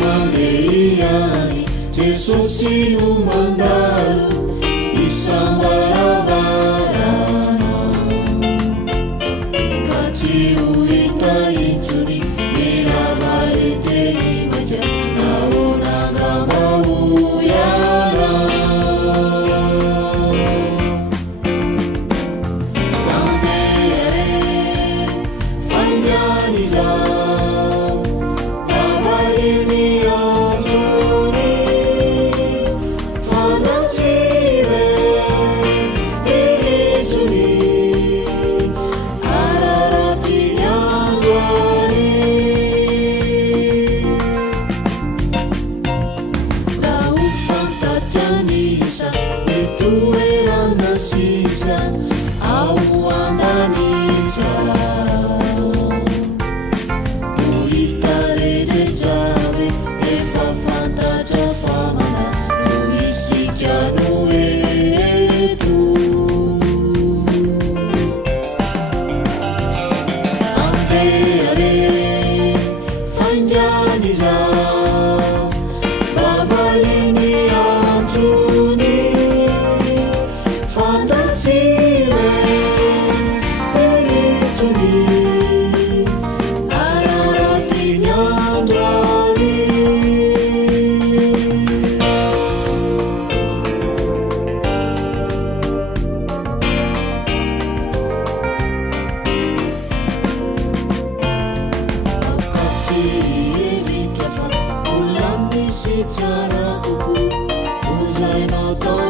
Mandeani Jesosy no mandalo isam-baravarana mba tsy ho hitaitsony miravalenteny maja nahoana angamba hoiana fandeare fainany zao avaliny antsony fandatsive rilitsony araratiny androany la ho fantatranisa mitoerana sisa ao andanitra tohitareretrave efa fantatra famana no isika no eto andeare faingany zao vavaliny antsony fandatsive rilitsony araratiny androany akatsy evitra fa olona misy tsara koko ho zay natao